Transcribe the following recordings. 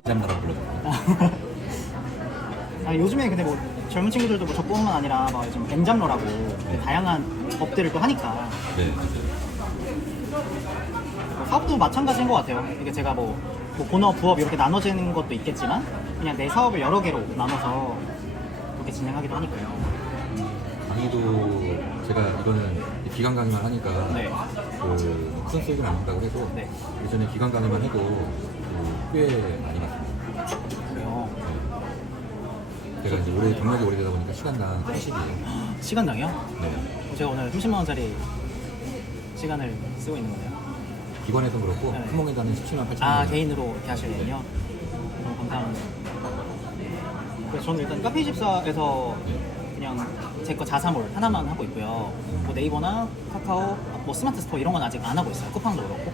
대장나라고 불러요. 아, 요즘에 근데 뭐 젊은 친구들도 뭐 저뿐만 아니라 막 요즘 엔잡러라고 다양한 업들을 또 하니까 네. 사업도 마찬가지인 것 같아요. 이게 제가 뭐 본업, 부업 이렇게 나눠지는 것도 있겠지만 그냥 내 사업을 여러 개로 나눠서 그렇게 진행하기도 하니까요. 강의도 제가 이거는 기간 강의만 하니까 네. 큰 수익은 안 난다고 해도 네. 예전에 기간 강의만 해도 꽤 많이 났습니다. 그래요. 제가 이제 올해 경력이 오래되다 보니까 시간당 80이에요. 시간당이요? 네. 제가 오늘 30만 원짜리 시간을 쓰고 있는 거네요. 기관에서 그렇고 네. 품목에다는 17만 8천 원. 아, 개인으로 이렇게 하시는군요. 너무 감사합니다. 그래서 저는 일단 카페24에서 그냥 제 거 자사몰 하나만 하고 있고요. 뭐 네이버나 카카오, 뭐 스마트 스토어 이런 건 아직 안 하고 있어요. 쿠팡도 그렇고.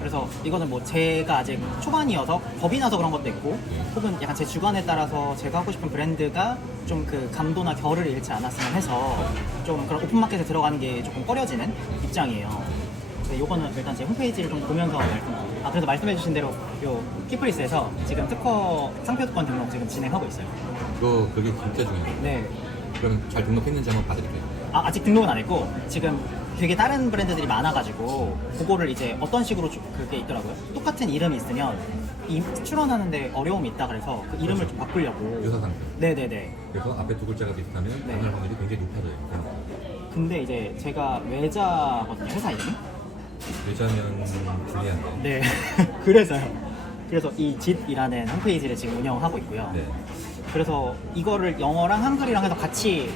그래서 이거는 뭐 제가 아직 초반이어서 겁이 나서 그런 것도 있고, 혹은 약간 제 주관에 따라서 제가 하고 싶은 브랜드가 좀 그 감도나 결을 잃지 않았으면 해서 좀 그런 오픈마켓에 들어가는 게 조금 꺼려지는 입장이에요. 근데 요거는 일단 제 홈페이지를 좀 보면서 그래서 말씀해주신 대로 요 키프리스에서 지금 특허 상표권 등록 지금 진행하고 있어요. 그게 진짜 중요해요. 네. 그럼 잘 등록했는지 한번 봐드릴게요. 아직 등록은 안 했고 지금 되게 다른 브랜드들이 많아가지고 그거를 이제 어떤 식으로 그게 있더라고요. 똑같은 이름이 있으면 출원하는데 어려움이 있다 그래서 그 이름을 그렇죠. 좀 바꾸려고. 유사 상표. 네네네. 그래서 앞에 두 글자가 비슷하면 네. 가능할 확률이 굉장히 높아져요. 근데 이제 제가 외자거든요, 회사 이름이. 외자면 불리한데. 네. 그래서요. 그래서 이 짓이라는 홈페이지를 지금 운영하고 있고요. 네. 그래서 이거를 영어랑 한글이랑 해서 같이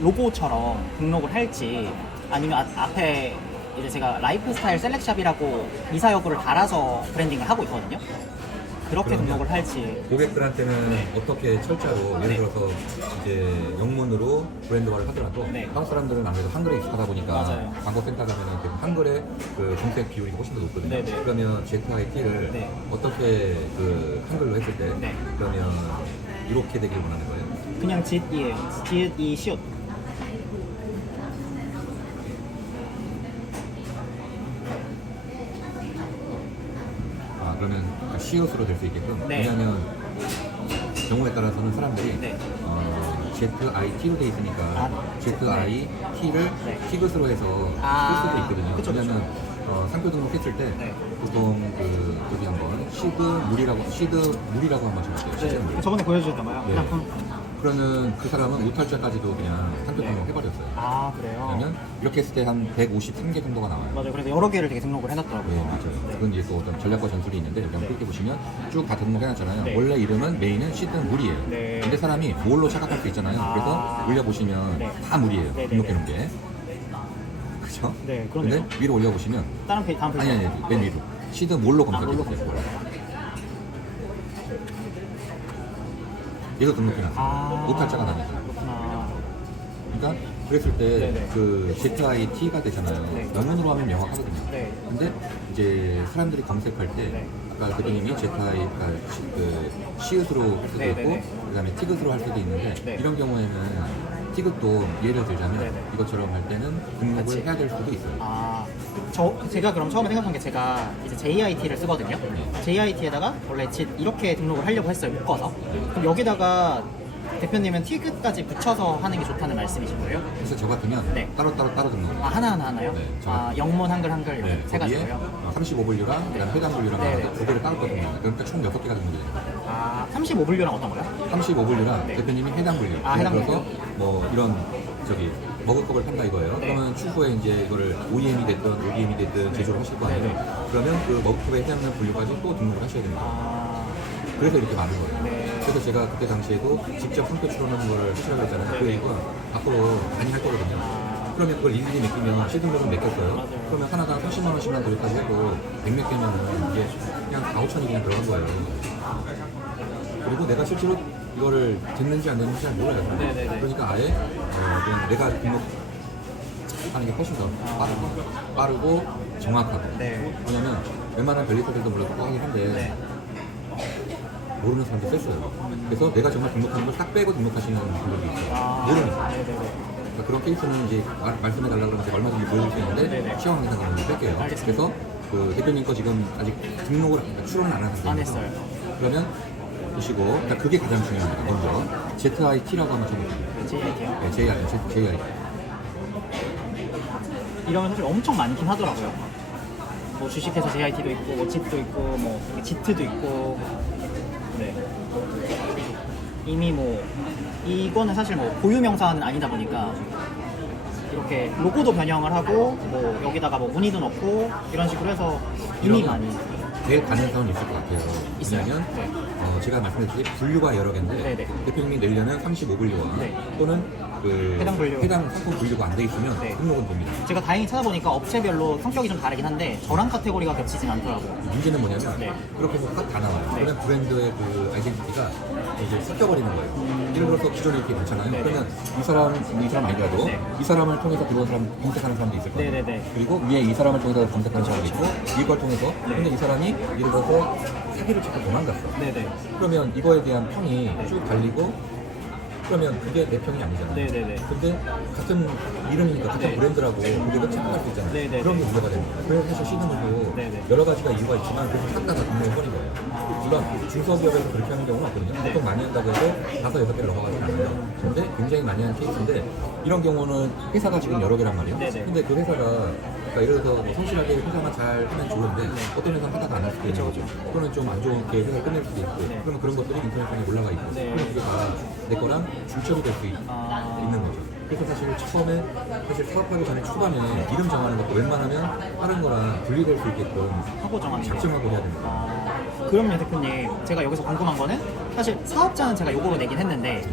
로고처럼 등록을 할지 아니면 앞에 이제 제가 라이프스타일 셀렉샵이라고 미사여구를 달아서 브랜딩을 하고 있거든요. 그렇게 그러면 등록을 할지. 고객들한테는 네. 어떻게 철자로 예를 네. 들어서 이제 영문으로 브랜드화를 하더라도 네. 한국 사람들은 아무래도 한글에 익숙하다 보니까 맞아요. 광고센터 가면은 그 한글의 그 검색 비율이 훨씬 더 높거든요. 네, 네. 그러면 ZIT를 네. 어떻게 그 한글로 했을 때 네. 그러면 이렇게 되길 원하는 거예요. 그냥 짓이에요. 짓이 시옷. 그러면 시옷으로 될 수 있게끔. 네. 왜냐하면 경우에 따라서는 사람들이 네. ZIT로 돼 있으니까 ZIT를 네. 티귿으로 해서 쓸 수도 있거든요. 그쵸, 그쵸. 왜냐하면 상표 등록했을 때 네. 보통 여기 한번 시드물이라고 한번 적을게요. 시드물. 네. 저번에 보여주셨던가요? 네. 작품. 그러면 그 사람은 오탈자까지도 그냥 상표 네. 등록해버렸어요. 아, 그래요? 그러면 이렇게 했을 때 한 153개 정도가 나와요. 맞아요. 그래서 여러 개를 되게 등록을 해놨더라고요. 네, 맞아요. 네. 그건 이제 또 어떤 전략과 전술이 있는데 여기 한번 네. 클릭해 보시면 쭉 다 등록해놨잖아요. 네. 원래 이름은 메인은 시든 물이에요. 네. 근데 사람이 뭘로 착각할 수 있잖아요. 그래서 올려보시면 네. 다 물이에요. 네, 네, 등록해놓은 게. 그죠? 네, 그러네요. 근데 위로 올려보시면 다음 페이지. 아니 맨 위로 시든 뭘로 뭘로 검색해보세요. 검색해볼까요? 얘도 등록해놨어요. 아. 오탈자가 나니까. 그렇구나. 그러니까 그랬을 때 네네. 그 ZIT가 되잖아요. 네. 영문으로 하면 명확하거든요. 네. 근데 이제 사람들이 검색할 때 네. 아까 대표님이 시읒으로 할 수도 네네네. 있고 그다음에 티귿으로 할 수도 있는데 네. 이런 경우에는 티귿도 예를 들자면 네네. 이것처럼 할 때는 등록을 같이. 해야 될 수도 있어요. 아, 제가 그럼 처음에 생각한 게 제가 이제 JIT를 쓰거든요. JIT에다가 원래 짓 이렇게 등록을 하려고 했어요. 묶어서. 그럼 여기다가 대표님은 티귿까지 붙여서 하는 게 좋다는 말씀이신 거예요? 그래서 저 같으면 네. 따로 등록을 해요. 하나하나 하나요? 네, 영문, 한글 이렇게 네, 세 거기에 가지로요? 35분류랑 그다음에 회담분류랑 네, 하나 네. 두 개를 따로 거든요. 그러니까 총 6개가 등록이 돼요. 35분류랑 어떤 거요? 35분류랑 네. 대표님이 해당 분류. 해당 예를 들어서 분류. 뭐 이런 머그컵을 판다 이거예요. 네. 그러면 추후에 이제 이거를 OEM이 됐든 ODM이 됐든 제조를 하실 거 아니에요. 네, 네. 그러면 그 머그컵에 해당하는 분류까지 또 등록을 하셔야 됩니다. 그래서 이렇게 많은 거예요. 네. 그래서 제가 그때 당시에도 직접 상표 출원하는 거를 하시라고 했잖아요. 그 네. 이유가 앞으로 많이 할 거거든요. 그러면 그걸 일일이 맡기면 시드물은 맡겼어요. 맞아요. 그러면 하나당 30만 원씩만 들여까지 해도 100몇 개면은 이게 그냥 4, 5천이 그냥 들어간 거예요. 그리고 내가 실제로 이거를 됐는지 안 됐는지 잘 몰라요. 네네네. 그러니까 아예 그냥 내가 등록하는 게 훨씬 더 빠르고 정확하고. 네. 왜냐면 웬만한 별리터들도 물론 그거 하긴 한데 네. 모르는 사람도 셌어요. 그래서 내가 정말 등록하는 걸 딱 빼고 등록하시는 분들도 있어요. 모르니까. 네네네. 그러니까 그런 케이스는 이제 말씀해 달라고 그러면 제가 얼마든지 보여줄 수 있는데 네네. 시황 항상 그런 거 뺄게요. 알겠습니다. 그래서 그 대표님 거 지금 아직 등록을 출원을 안 한 상태입니다. 안 했어요. 그러면 보시고 일단 그게 가장 중요합니다. 먼저 ZIT라고 한번 쳐보세요. JIT요. 네, JIT. 이러면 사실 엄청 많긴 하더라고요. 뭐 주식회사 JIT도 있고, 뭐 짓도 있고, 뭐 지트도 있고. 네. 이미 뭐 이거는 사실 뭐 고유 명사는 아니다 보니까 이렇게 로고도 변형을 하고 뭐 여기다가 뭐 무늬도 넣고 이런 식으로 해서 이미 많이 될 가능성은 있을 것 같아요. 있어요. 왜냐하면 네. 제가 말씀드린 분류가 여러 개인데 네네. 대표님이 내려면 35분류와 네. 또는 그 해당 상품 분류가 안 돼 있으면 네. 등록은 됩니다. 제가 다행히 찾아보니까 업체별로 성격이 좀 다르긴 한데 저랑 카테고리가 겹치진 않더라고요. 문제는 뭐냐면 네. 그렇게 해서 딱 다 나와요. 네. 그러면 브랜드의 그 아이덴티티가 이제 섞여버리는 거예요. 예를 들어서 기존에 이렇게 많잖아요. 네네. 그러면 이 사람 아니라도 네. 이 사람을 통해서 들어온 사람 검색하는 사람도 있을 거예요. 네네네. 그리고 위에 이 사람을 통해서 검색하는 사람도 있고 이걸 통해서 네. 근데 이 사람이 예를 들어서 사기를 치고 도망갔어. 네네. 그러면 이거에 대한 평이 쭉 달리고 그러면 그게 내 평이 아니잖아요. 네네네. 근데 같은 이름이니까 같은 네. 브랜드라고 고객을 체크할 수 있잖아요. 네네네. 그런 게 문제가 됩니다. 그래서 사실 시드물도 네네. 여러 가지가 이유가 있지만 그래서 싹 다 등록을 버린 거예요. 물론 중소기업에서 그렇게 하는 경우는 없거든요. 네. 보통 많이 한다고 해서 5, 6개를 넘어가진 않아요. 근데 굉장히 많이 하는 케이스인데 이런 경우는 회사가 지금 여러 개란 말이에요. 네네. 근데 그 회사가 그러니까 예를 들어서 뭐 성실하게 회사만 잘 하면 좋은데 어떤 회사는 하다가 안 할 수도 있고 그쵸. 또는 좀 안 좋게 회사를 끝낼 수도 있고 네. 그러면 그런 것들이 인터넷상에 올라가 있고 네. 그럼 그게 다 내 거랑 중첩이 될 수 있는 거죠. 그래서 사실 처음에 사실 사업하기 전에 초반에 이름 정하는 것도 웬만하면 다른 거랑 분리될 수 있게끔 하고 정하는 게. 작정하고 해야 됩니다. 그러면 대표님 제가 여기서 궁금한 거는 사실 사업자는 제가 요거로 내긴 했는데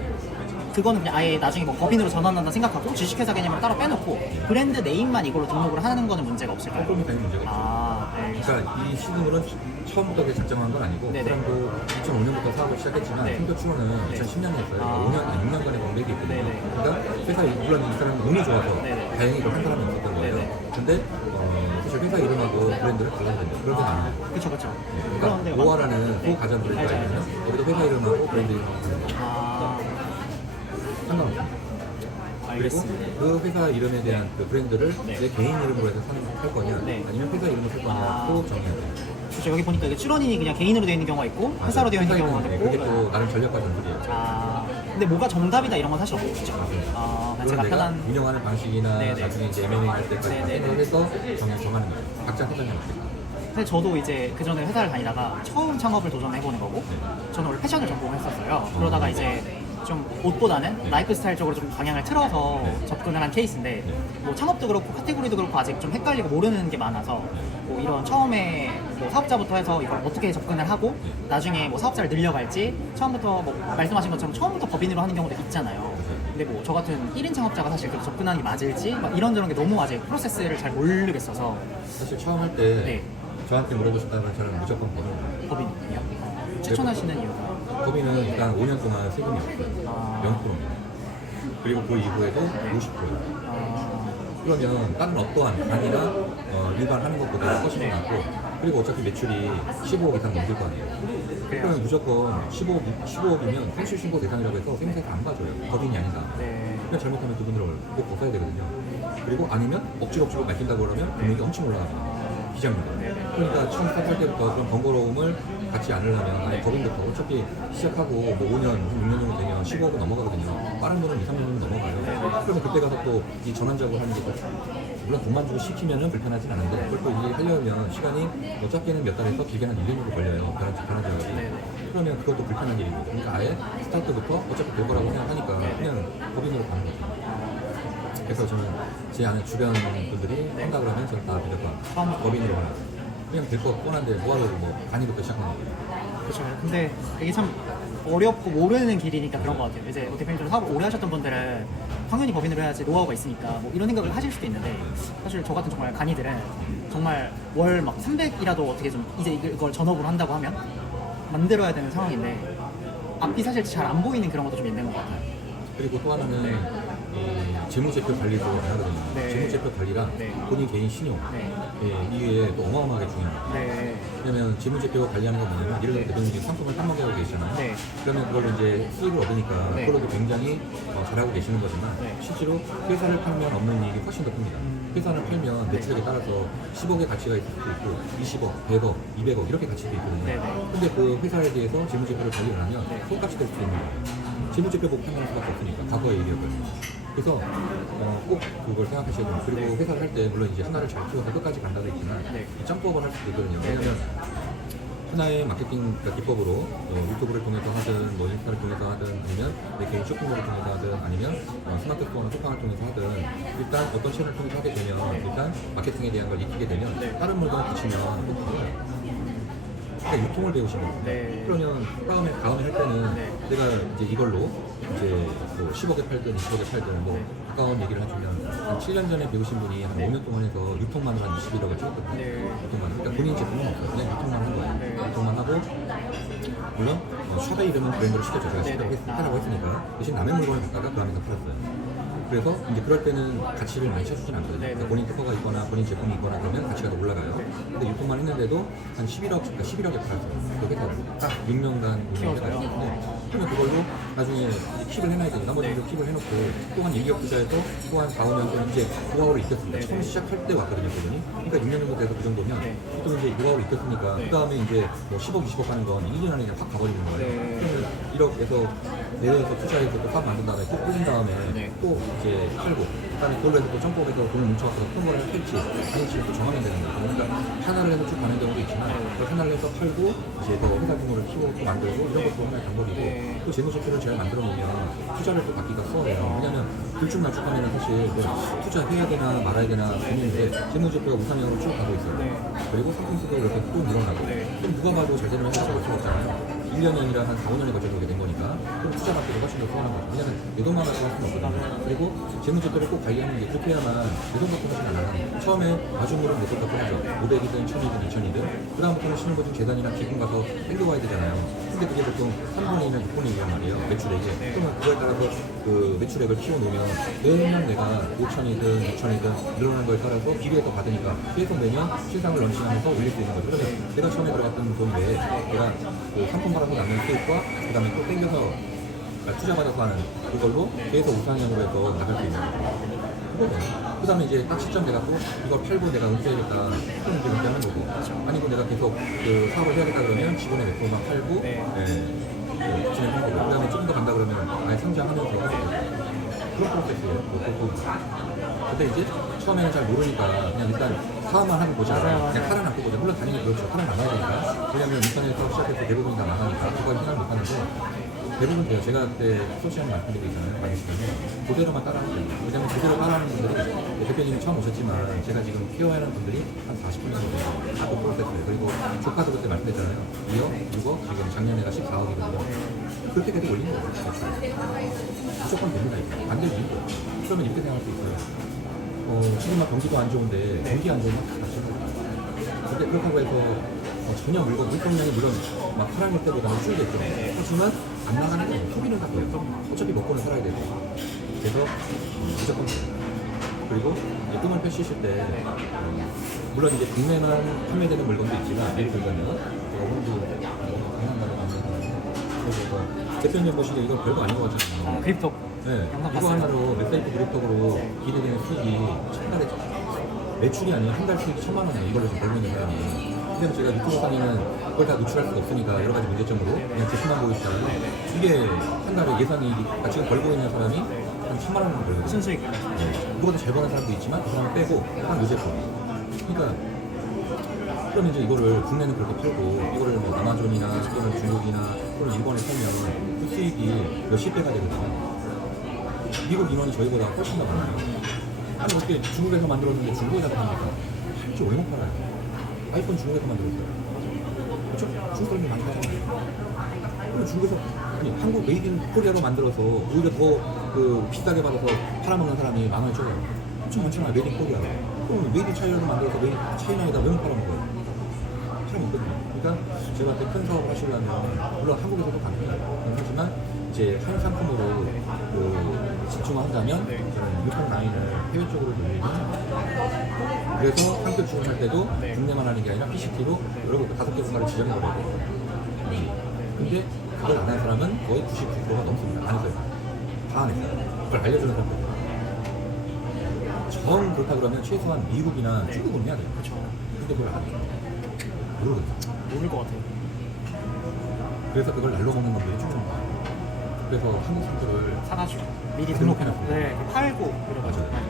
그거는 그냥 아예 나중에 뭐 법인으로 전환한다 생각하고 주식회사 개념을 따로 빼놓고 브랜드 네임만 이걸로 등록을 하는 거는 문제가 없을까요? 그러면 당연히 문제가 있죠. 네. 그러니까 이 시드물은 처음부터 그게 작정한 건 아니고 네네. 사람도 2005년부터 사업을 시작했지만 네. 선교 출원은 네. 2010년에 했어요. 아. 6년간의 공백이 있거든요. 네네. 그러니까 회사 물론 이 사람은 운이 좋아서 네네. 다행히 그걸 한 사람이 없었던 거예요. 네네. 근데 사실 회사 이름하고 브랜드를 달라야 됩니다. 그런 게 많아요. 그쵸. 그러니까 그런데 노아라는 네. 소가전 브랜드가 알죠, 있으면 알죠. 여기도 회사 이름하고 브랜드 이름하고 다른 거예요. 상관없습니다. 그리고 알겠습니다. 그 회사 이름에 대한 그 브랜드를 네. 내 개인 이름으로 해서 살 거냐 네. 아니면 회사 이름으로 쓸 거냐 또 정해야 돼요. 그렇죠. 여기 보니까 이게 출원인이 그냥 개인으로 되어 있는 경우가 있고 회사로 되어 있는 경우가 있고 그게 또 나름 전략과 전술이에요. 근데 뭐가 정답이다 이런 건 사실 없죠. 제가 그건 내가 편한 운영하는 방식이나 네네. 나중에 이제 M&A 할 때까지 네네네. 생각을 해서 정하는 거예요. 각자 회사에 맞게. 사실 저도 이제 그 전에 회사를 다니다가 처음 창업을 도전해보는 거고 저는 원래 패션을 전공했었어요. 그러다가 이제 좀 옷보다는 라이프 스타일 쪽으로 좀 방향을 틀어서 접근을 한 케이스인데 뭐 창업도 그렇고 카테고리도 그렇고 아직 좀 헷갈리고 모르는 게 많아서 뭐 이런 처음에 뭐 사업자부터 해서 이걸 어떻게 접근을 하고 나중에 뭐 사업자를 늘려갈지 처음부터 뭐 말씀하신 것처럼 처음부터 법인으로 하는 경우도 있잖아요. 근데 뭐 저 같은 1인 창업자가 사실 그렇게 접근하는 게 맞을지 막 이런저런 게 너무 아직 프로세스를 잘 모르겠어서 사실 처음 할 때 네. 저한테 물어보셨다면 저는 무조건 법인을 법인이요. 추천하시는 이유가 법인은 일단 5년 동안 세금이 없어요. 0%입니다. 그리고 그 이후에도 50%예요. 그러면 다른 어떠한 강의나 일반 하는 것보다 훨씬 더 낫고 그리고 어차피 매출이 15억 이상 넘길 거 아니에요. 그러면 무조건 15억이면 손실 신고 대상이라고 해서 세무사에서 안 봐줘요. 법인이 아니다. 그냥 잘못하면 그분들을 꼭 벗어야 되거든요. 그리고 아니면 억지로 맡긴다고 그러면 금액이 엄청 올라갑니다. 비장입니다. 그러니까 처음 스타트할 때부터 그런 번거로움을 갖지 않으려면 아예 법인부터 어차피 시작하고 뭐 5년, 6년 정도 되면 15억은 넘어가거든요. 빠른 분은 2, 3년은 넘어가요. 그러면 그때 가서 또 이 전환 작업을 하는 게 물론 돈만 주고 시키면은 불편하진 않은데 그걸 또 이제 하려면 시간이 뭐 짧게는 몇 달에서 길게는 1년 정도 걸려요. 변환 작업이. 그러면 그것도 불편한 일입니다. 그러니까 아예 스타트부터 어차피 될 거라고 생각하니까 그냥 법인으로 가는 거죠. 그래서 저는 제 아는 주변 분들이 한다 그러면 저는 다 무조건 법인으로 하라. 그냥 될 거 뻔한데 뭐하려고 뭐 간이부터 시작하는 거예요. 그렇죠. 근데 이게 참 어렵고 모르는 길이니까 그런 것 같아요. 이제 뭐 대표님처럼 사업을 오래 하셨던 분들은 당연히 법인으로 해야지 노하우가 있으니까 뭐 이런 생각을 하실 수도 있는데 사실 저 같은 정말 간이들은 정말 월 막 300이라도 어떻게 좀 이제 이걸 전업으로 한다고 하면 만들어야 되는 상황인데 앞이 사실 잘 안 보이는 그런 것도 좀 있는 것 같아요. 그리고 또 하나는 이 재무제표 관리도 안 하거든요. 네. 재무제표 관리랑 네. 본인 개인 신용, 네. 예, 이게 또 어마어마하게 중요합니다. 네. 왜냐면 재무제표 관리하는 건 뭐냐면 예를 들어 대표님 지금 상품을 판매하고 계시잖아요. 네. 그러면 그걸로 이제 수익을 얻으니까 네. 그걸로도 굉장히 잘하고 계시는 거지만 네. 실제로 회사를 팔면 없는 이익이 훨씬 더 큽니다. 회사를 팔면 매출액에 따라서 10억의 가치가 있을 수도 있고 20억, 100억, 200억 이렇게 가치도 있거든요. 네, 네. 근데 그 회사에 대해서 재무제표를 관리를 하면 네. 손값이 될 수도 있는 거예요. 재무제표 보고 판단할 수밖에 없으니까 과거의 일이었거든요. 그래서 꼭 그걸 생각하셔야 됩니다. 그리고 네. 회사를 할 때 물론 이제 하나를 잘 키워서 끝까지 간다고 했지만 네. 이 점프업을 할 수도 있거든요. 네. 왜냐면 하나의 마케팅 기법으로 유튜브를 통해서 하든 뭐 인스타를 통해서 하든 아니면 내 개인 쇼핑몰을 통해서 하든 아니면 스마트 스토어나 쿠팡을 통해서 하든 일단 어떤 채널을 통해서 하게 되면 일단 마케팅에 대한 걸 익히게 되면 네. 다른 물건을 붙이면 꼭 달라요. 그러니까 유통을 배우시는 거예요. 네. 그러면 다음에 할 때는 네. 내가 이제 이걸로 이제 뭐 10억에 팔든 20억에 팔든 뭐 네. 가까운 얘기를 해주면 한 7년 전에 배우신 분이 한 5년 동안 해서 유통만으로 한 21억을 찍었거든요. 네. 유통만. 그러니까 본인 제품은 없어요. 그냥 유통만 한 거예요. 네. 유통만 하고 물론 샵의 이름은 브랜드로 시켰죠. 제가 네, 네. 하라고 했으니까 대신 남의 물건을 갖다가 그 안에서 팔았어요. 그래서 이제 그럴 때는 가치를 많이 쳐주진 않거든요. 네, 네. 그러니까 본인 특허가 있거나 본인 제품이 있거나 그러면 가치가 더 올라가요. 근데 유통만 했는데도 한 11억에 팔았어요. 그 회사로 딱 6년간 키워서요? 그러면 그걸로 나중에 킵을 해놔야 되니까 나머지 네. 킵을 해놓고 또한 1기업 투자해서 또한 4, 5년 동안 이제 노하우를 익혔습니다. 네, 처음 네. 시작할 때 왔거든요, 그분이. 그러니까 6년 정도 돼서 그 정도면 네. 또 이제 노하우를 익혔으니까 네. 그 다음에 이제 뭐 10억, 20억 하는 건 1년 안에 그냥 확 가버리는 거예요. 네. 그러면 1억에서 내려서 투자해서 또 사업 만든 다음에 또 뿌린 다음에 네. 또 이제 팔고 그다음에 그걸로 해서 또 점프업에서 돈을 뭉쳐서 큰 거를 할지 아닐지 또 정하면 되는 거예요. 그러니까 하나를 해서 쭉 가는 경우도 있지만 네. 그 하나를 해서 팔고 이제 더 회사 규모를 키우고 또 만들고 이런 것도 하나의 방법이고 네. 또 재무제표를 잘 만들어 놓으면 투자를 또 받기가 수월해요. 왜냐면 들쭉날쭉하면 사실 뭐 투자해야 되나 말아야 되나 고민인데 재무제표가 우상향으로 쭉 가고 있어요. 네. 그리고 상품수도 이렇게 또 늘어나고 네. 그럼 누가 봐도 잘 되는 회사가 볼 수가 없잖아요. 1년이 아니라 한 4, 5년에 걸쳐서 오게 된 거니까 그럼 투자 받기도 훨씬 더 수월한 거죠. 왜냐면 내 돈만 갖고 할 수는 없거든요. 그리고 재무제표를 꼭 관리하는 게 그렇게 해야만 내 돈 갖고 하진 않아요. 처음에 마중물은 내돈 갖고 하죠. 500이든 1000이든 2000이든 그 다음부터는 쉬는 거좀 재단이랑 기금 가서 땡겨와야 되잖아요. 근데 그게 보통 3분의 1이나 6분의 1이란 말이에요. 매출액이. 그러면 그거에 따라서 그 매출액을 키워놓으면 매년 내가 5천이든 6천이든 늘어나는 거에 따라서 비례해서 받으니까 계속 매년 신상을 런칭하면서 올릴 수 있는 거죠. 그러면 내가 처음에 들어갔던 돈 외에 내가 그 상품 팔아서 남는 수익과 그 다음에 또 땡겨서 투자받아서 하는 그걸로 계속 우상향으로 해서 나갈 수 있는 거죠. 그 다음에 이제 딱 시점 내가 또 이걸 팔고 내가 은퇴해야겠다. 그럼 이제 은퇴하는 거고. 아니고 내가 계속 그 사업을 해야겠다 그러면 지분의 몇 프로만 팔고 네. 진행하는 거고. 그 다음에 조금 더 간다 그러면 아예 상장하면서 하는 거고. 그런 프로세스예요. 근데 이제 처음에는 잘 모르니까 그냥 일단 사업만 하고 보자. 맞아요. 그냥 살아남고 보자. 물론 당연히 그렇죠. 살아남아야 되니까. 왜냐면 인터넷에서 시작해서 대부분이 다 망하니까 그걸 생각 못 하는데 대부분 돼요. 제가 그때 소시al 말씀드리고 있잖아요. 많으시면 그대로만 따라하면 돼요. 왜냐면 그대로 따라하는 분들이 대표님이 처음 오셨지만 제가 지금 케어하는 분들이 한 40분 정도 돼요. 그 프로세스예요. 그리고 조카도 그때 말씀드렸잖아요. 2억, 6억, 지금 작년에가 14억이거든요. 그렇게 계속 올리는 거예요. 무조건 됩니다. 이거. 안 되지. 그러면 이렇게 생각할 수 있어요. 지금 막 경기도 안 좋은데 경기 안 좋으면 다 닥치는 거예요. 근데 그렇다고 해서 전혀 물건량이 물론 막 사랑할 때보다는 줄겠죠. 하지만 안 나가는 건 소비는 다 돼요. 어차피 먹고는 살아야 되고. 그래서 무조건 돼요. 그리고 이제 꿈을 펼치실 때 물론 이제 국내만 판매되는 물건도 있지만 예를 들면 제가 오늘도 강남가게 만드는 그래서 대표님 보시기에 이건 별거 아닌 것 같잖아요. 크립토. 네, 영상 이거 봤어요. 하나로 웹사이트 그룹톡으로 기대되는 수익이 천 달에 매출이 아니라 한 달 수익이 1000만 원이에요. 이걸로 좀 벌고 있는 사람이. 근데 제가 유튜브 상에는 그걸 다 노출할 수가 없으니까 여러 가지 문제점으로 그냥 제품만 보여주잖아요. 이게 한 달에 예상이 지금 벌고 있는 사람이 한 1000만 원은 벌거든요. 순수익. 그거보다 잘 버는 사람도 있지만 그 사람을 빼고 딱 이 제품. 그러니까 그러면 이제 이거를 국내는 그렇게 팔고 이거를 뭐 아마존이나 또는 중국이나 또는 일본에 팔면 그 수익이 몇십 배가 되거든요. 미국 인원이 저희보다 훨씬 더 많아요. 아니 어떻게 중국에서 만들었는데 중국에다 파니까 팔지 왜 못 팔아요? 아이폰 중국에서 만들었어요. 그렇죠? 중국 사람들이 많이 사잖아요. 그럼 중국에서 아니 한국 메이드 인 코리아로 만들어서 오히려 더 그 비싸게 받아서 팔아먹는 사람이 많아요. 엄청 많잖아요. 메이드 인 코리아. 그럼 메이드 인 차이나로 만들어서 메이드 차이나에다 왜 못 팔아먹어요? 사람이 있거든요. 그러니까 제가 큰 사업을 하시려면 물론 한국에서도 가능해요. 하지만 이제 한 상품으로 그 집중한다면 네. 저는 유통 라인을 해외 쪽으로 돌리는 그래서 상표 출원할 때도 네. 국내만 하는 게 아니라 PCT로 여러 5개 국가를 지정해버리고 근데 그걸 안 한 사람은 거의 99%가 넘습니다. 안 했어요. 다 안 했어요. 그걸 알려주는 사람들. 정 그렇다 그러면 최소한 미국이나 네. 중국은 해야 돼요. 그렇죠. 근데 그걸 안 해요. 모르거든요. 모를 것 같아요. 그래서 그걸 날로 먹는 놈들이 충분히 많아요. 그래서 한국 상표를 사가지고 미리 다 등록해놓고 등록해놨어요. 네, 팔고 이래가지고 맞아요.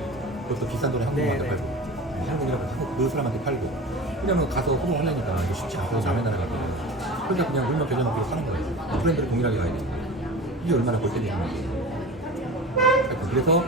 그것도 비싼 돈에 한국한테 네, 팔고 한국이라고 한국 그 사람한테 팔고 왜냐면 가서 호송하려니까 이게 쉽지 않고 남의 나라 가면 그러니까 그냥 물면 계정으로 사는 거예요. 브랜드를 동일하게 가야 되니까 이게 얼마나 벌 때리는 거예요. 그래서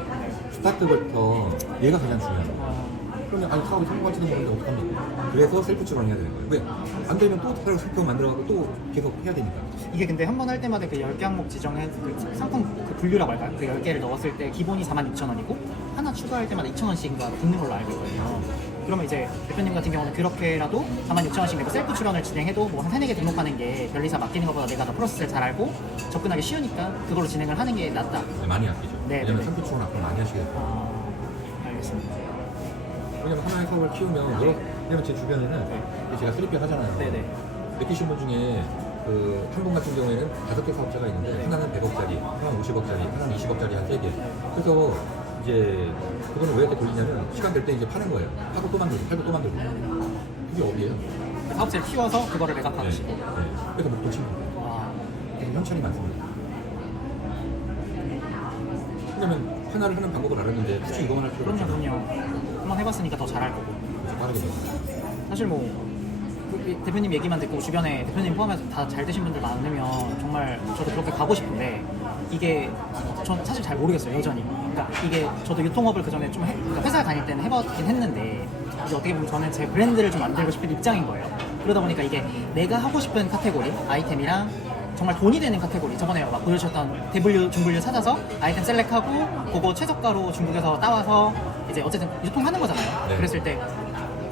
스타트부터 얘가 가장 중요하죠. 그러면 아니 사업이 성공할지도 모르는데 어떡합니까? 그래서 셀프 출원을 해야 되는 거예요. 왜? 안 되면 또 새로 상품 만들어가고 또 계속 해야 되니까. 이게 근데 한 번 할 때마다 그 10개 항목 지정해 그 상품 그 분류라고 할까요? 그 10개를 넣었을 때 기본이 42,000원이고 하나 추가할 때마다 2,000원씩인가 붙는 걸로 알고 있거든요. 그러면 이제 대표님 같은 경우는 그렇게라도 46,000원씩 내고 셀프 출원을 진행해도 뭐 한 3-4개 등록하는 게 변리사 맡기는 것보다 내가 더 프로세스를 잘 알고 접근하기 쉬우니까 그걸로 진행을 하는 게 낫다. 네, 많이 아끼죠. 네, 왜냐면 네. 상품 출원 앞으로 많이 하시게 돼요. 알겠습니다. 왜냐면 하나의 사업을 키우면 여러 왜냐면 제 주변에는 제가 3P 하잖아요. 네네. 느끼신 분 중에 그 한 분 같은 경우에는 5개 사업자가 있는데 네. 하나는 100억짜리, 하나는 50억짜리, 하나는 20억짜리 한 3개. 그래서 이제 그거는 왜 이렇게 돌리냐면 시간 될 때 이제 파는 거예요. 하고 또 만들고, 팔고 또 만들고. 그게 어디예요? 사업체를 키워서 그거를 매각하는 식으로. 그래서 목돈 치는 거예요. 아, 그래서 현찰이 많습니다. 왜냐면 하나를 하는 방법을 알았는데 굳이 이거만 할 필요가 그럼요, 없잖아요. 그럼요. 한번 해봤으니까 더 잘할 거고. 그래서 빠르게 돼요. 사실 뭐 대표님 얘기만 듣고 주변에 대표님 포함해서 다 잘 되신 분들 많으면 정말 저도 그렇게 가고 싶은데 이게 전 사실 잘 모르겠어요 여전히. 그러니까 이게 저도 유통업을 그 전에 좀 그러니까 회사 다닐 때는 해봤긴 했는데 이제 어떻게 보면 저는 제 브랜드를 좀 만들고 싶은 입장인 거예요. 그러다 보니까 이게 내가 하고 싶은 카테고리 아이템이랑 정말 돈이 되는 카테고리 저번에 막 보여주셨던 대분류 중분류 찾아서 아이템 셀렉하고 그거 최저가로 중국에서 따와서 이제 어쨌든 유통하는 거잖아요. 네. 그랬을 때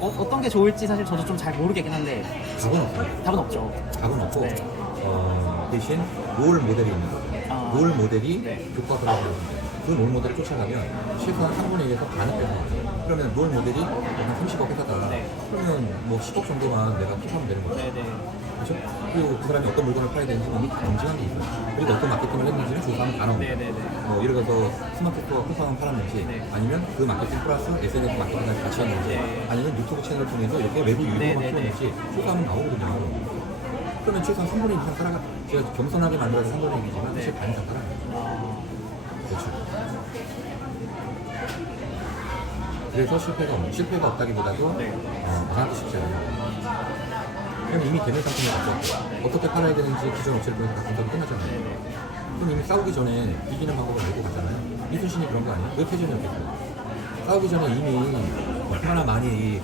어떤 게 좋을지 사실 저도 좀 잘 모르겠긴 한데 답은 없어요. 답은 없죠. 답은 없고 네. 대신 롤 모델이 있는 거죠. 아. 롤 모델이 네. 교과서라고 하는 거예요. 그롤 모델을 쫓아가면 최소한 3분의 1에서 반은 빼는 거죠. 그러면 롤 모델이 한 30억 회사다. 네. 그러면 뭐 10억 정도만 내가 킵하면 되는 거죠. 네네. 그렇죠? 그리고 그 사람이 어떤 물건을 팔아야 되는지 이미 다 검증한 게 있어요. 그리고 어떤 마케팅을 했는지는 조사하면 다 나옵니다. 네네네. 뭐 예를 들어서 스마트 스토어 쿠팡을 팔았는지 네. 아니면 그 마케팅 플러스 SNS 마케팅까지 같이 했는지 네. 아니면 유튜브 채널을 통해서 이렇게 외부 유료만 네네네. 키웠는지 조사하면 나오거든요. 그러면 최소한 3분의 2 이상 따라가 제가 겸손하게 만들어서 3분의 1이지만 사실 네. 반 이상 따라가요. 아, 그렇죠. 그래서 실패가 없다기보다도 네. 만하기 쉽지 않아요. 그럼 이미 되는 상품을 갖고 어떻게 팔아야 되는지 기존 업체를 통해서 다 분석이 끝나잖아요. 네네. 그럼 이미 싸우기 전에 이기는 방법을 알고 갔잖아요. 이순신이 그런 거 아니에요? 왜 패전이었겠어요? 싸우기 전에 이미 얼마나 많이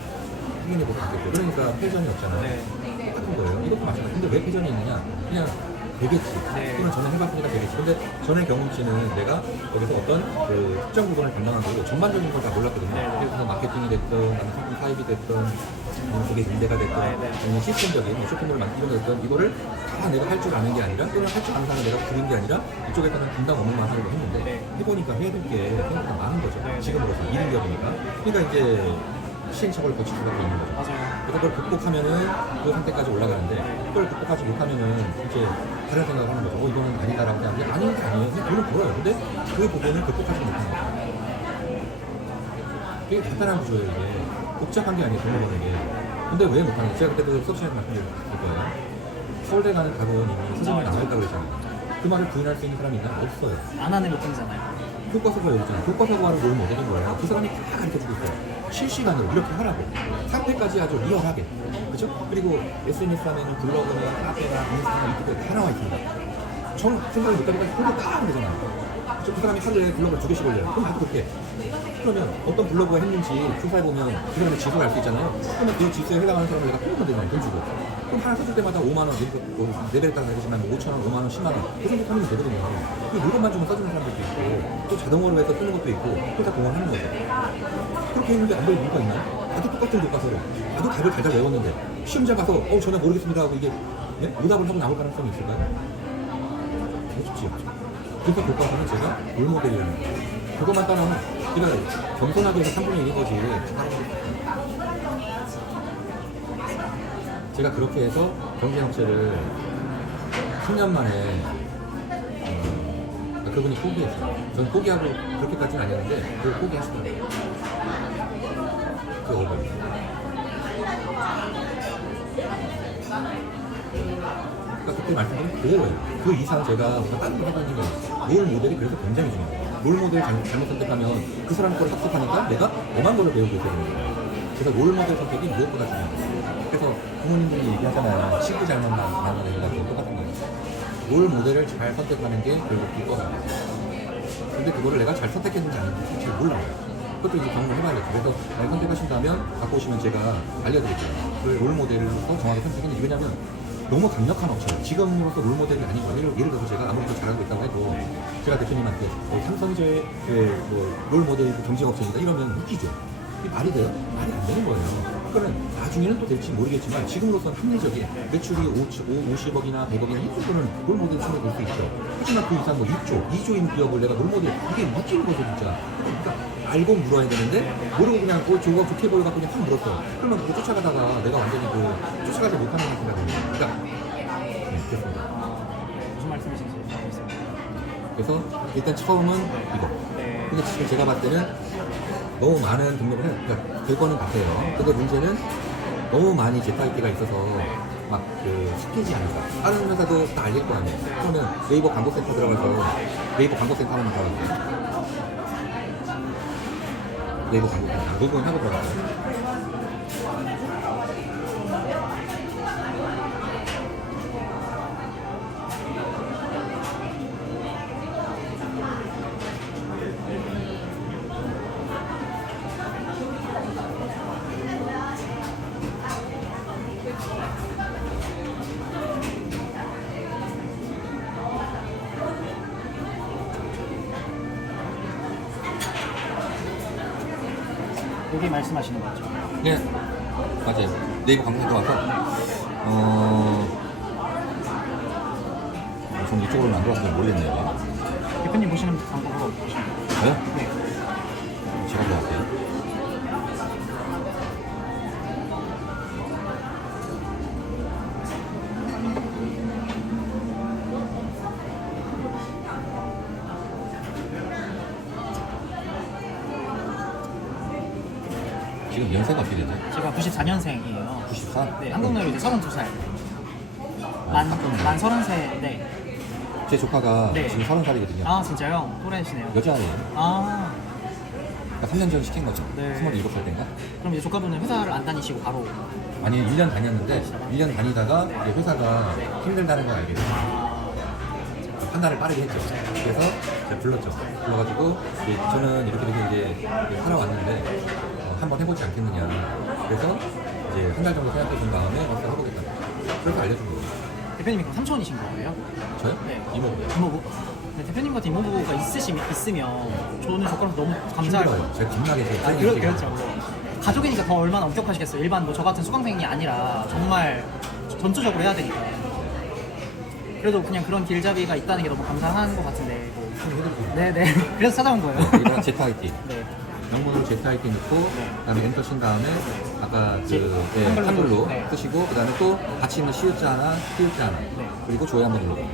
흥행에 못 갔겠어요. 그러니까 패전이 없잖아요. 네. 똑같은 거예요. 이것도 마찬가지. 근데 왜 패전이 있느냐? 그냥 되겠지. 네. 또는 저는 해봤으니까 되겠지. 근데 전의 경험치는 내가 거기서 어떤 그 특정 부분을 담당한 거고 전반적인 걸 다 몰랐거든요. 네. 그래서 마케팅이 됐든, 아니면 상품 사입이 됐든, 아니면 그게 인대가 됐든, 네. 아니면 시스템적인 뭐 쇼핑몰을 만드는 게 됐든, 이거를 다 내가 할 줄 아는 게 아니라, 또는 할 줄 아는 사람을 내가 부린 게 아니라, 이쪽에서는 분담 업무만 하려고 했는데, 네. 해보니까 해야 될 게 생각보다 많은 거죠. 네. 지금으로서 1인 기업이니까. 그러니까 이제 시행착오를 거칠 수밖에 있는 거죠. 맞아요. 그래서 그걸 극복하면은 그 상태까지 올라가는데 그걸 극복하지 못하면은 이제 다른 생각을 하는 거죠. 이거는 아니다라고 생각하는 게 아닌 게 아니에요. 그냥 돈을 벌어요. 근데 그 부분을 극복하지 못하는 거죠. 되게 간단한 구조예요. 이게 복잡한 게 아니에요. 돈을 버는 게. 근데 왜 못하는 거예요? 제가 그때도 수업 시간에 말씀드릴 거예요. 서울대 가는 각오원님이 선생님이 나와 있다고 그랬잖아요. 그 말을 부인할 수 있는 사람이 있나? 없어요. 안 하는 느낌이잖아요. 교과서가 여기 있잖아요. 교과서가를 롤 모델인 거예요. 그 사람이 다 가르쳐 주고 있어요. 실시간으로 이렇게 하라고. 상태까지 아주 리얼하게. 그죠? 그리고 SNS 하면 블로그나 카페나 인스타나 유튜브에 다 나와 있습니다. 정 생각을 못하니까 그거 다 하면 되잖아요. 그죠? 그 사람이 하루에 블로그를 2개씩 올려요. 그럼 나도 그렇게. 그러면 어떤 블로그가 했는지 조사해보면 그 사람의 지수를 알 수 있잖아요. 그러면 그 지수에 해당하는 사람을 내가 뽑으면 되잖아요. 돈 주고. 그럼 하나 써줄 때마다 5만원, 레벨에 따라 다르지만 5천원, 5만원, 10만원. 그 정도 하면 되거든요. 그 물건만 주면 써주는 사람들도 있고, 또 자동으로 해서 쓰는 것도 있고, 또 다 동원하는 거죠. 그렇게 했는데 안 될 이유가 있나요? 나도 똑같은 교과서로. 나도 답을 잘 외웠는데. 시험장 가서 전혀 모르겠습니다 하고 이게 네? 오답을 하고 나올 가능성이 있을까요? 없지. 그래서 교과서는 제가 롤모델이라는 거예요. 그것만 따라면 제가 겸손하게 해서 3분의 1인 거지. 제가 그렇게 해서 경제정책을 10년 만에 그분이 포기했어요. 저는 포기하고 그렇게까지는 아니었는데 그걸 포기하시더라고요. 그 어머니. 그러니까 그때 말씀드린 그대로예요. 그 이상 제가 무슨 다른 걸 해보니면 롤 모델이 그래서 굉장히 중요해요. 롤 모델을 잘못 선택하면 그 사람 거를 학습하니까 내가 엄한 거를 배우게 되는 거예요. 그래서 롤 모델 선택이 무엇보다 중요해요. 그래서 부모님들이 얘기하잖아요. 친구 잘못 만나는 애가 똑같은 거예요. 롤 모델을 잘 선택하는 게 결국 비법입니다. 근데 그거를 내가 잘 선택했는지 아닌지 잘 몰라요. 그것도 이제 경험을 해봐야겠죠. 그래서 잘 선택하신다면 갖고 오시면 제가 알려드릴게요. 그 롤 모델로서 정확히 선택했는지. 왜냐면 너무 강력한 업체예요. 지금으로서 롤 모델이 아니고 예를 들어서 제가 아무리 더 잘하고 있다고 해도 제가 대표님한테 삼성제의 롤 모델 경쟁업체입니다 이러면 웃기죠. 이게 말이 돼요? 말이 안 되는 거예요. 그러니까 나중에는 또 될지 모르겠지만 지금으로서는 합리적인 매출이 50억이나 100억이나 이 정도는 롤 모델 손에 볼 수 있죠. 하지만 그 이상 6조, 2조인 기업을 내가 롤 모델 이게 웃기는 거죠 진짜. 그러니까 알고 물어야 되는데 모르고 그냥 저거 좋게 보여갖고 그냥 확 물었어. 그러면 그거 쫓아가다가 내가 완전히 쫓아가지 못하는 상태가 되는 거예요. 그러니까 그렇습니다. 무슨 말씀이신지 알겠습니다. 그래서 일단 처음은 이거. 네. 근데 지금 제가 봤을 때는 너무 많은 등록을 해요. 그러니까 될 거는 같아요. 근데 문제는 너무 많이 ZIP가 있어서 막 섞이지 않을까. 다른 회사도 다 알릴 거 아니에요. 그러면 네이버 광고센터 들어가서 네이버 광고센터 하면 들어가세요. 네이버 광고센터 녹음하고 들어가세요. 여기 말씀하시는 거죠? 네, 맞아요. 네이버 광고센터 와서 전 이쪽으로는 안 들어와서 모르겠네요. 대표님 보시는 방법으로 보시면 돼요. 저요? 네. 제가 들어갈게요. 지금 연세가 어떻게 되죠? 제가 94년생이에요. 94? 네, 한국 나이로 이제 32살. 만 33세. 네. 제 조카가 네. 지금 30살이거든요. 아, 진짜요? 또래시네요. 여자예요. 아, 그러니까 3년 전 시킨 거죠. 네. 27살 때인가? 그럼 이제 조카분은 회사를 안 다니시고 바로. 아니, 1년 다녔는데 1년 다니다가 이제 회사가 힘들다는 걸 알게 됐어요. 판단을 빠르게 했죠. 그래서 제가 불렀죠. 불러가지고 이제 저는 이렇게 이제 살아왔는데 한번 해보지 않겠느냐. 그래서 이제 한 달 정도 생각해 준 다음에 한번 해보겠다. 그래서 알려준 거예요. 대표님이 그럼 삼촌이신 거예요? 저요? 네. 이모부요. 이모부. 네, 대표님 같은 이모부가 있으면 저는 조카로서 너무 감사할 것 힘들어요. 제가 겁나게 제가 아, 그렇죠. 가족이니까 더 얼마나 엄격하시겠어요. 일반 뭐 저 같은 수강생이 아니라 정말 전투적으로 해야 되니까. 그래도 그냥 그런 길잡이가 있다는 게 너무 감사한 것 같은데. 해드릴게요. 네네. 그래서 찾아온 거예요. 이거랑 ZIT. 네. 영문으로 ZIT 넣고 그다음에 엔터 친 다음에 아까 한글로 네. 쓰시고 그다음에 또 같이 있는 시읒자 하나, 히읗자 하나 네. 그리고 조회 한번 누르고.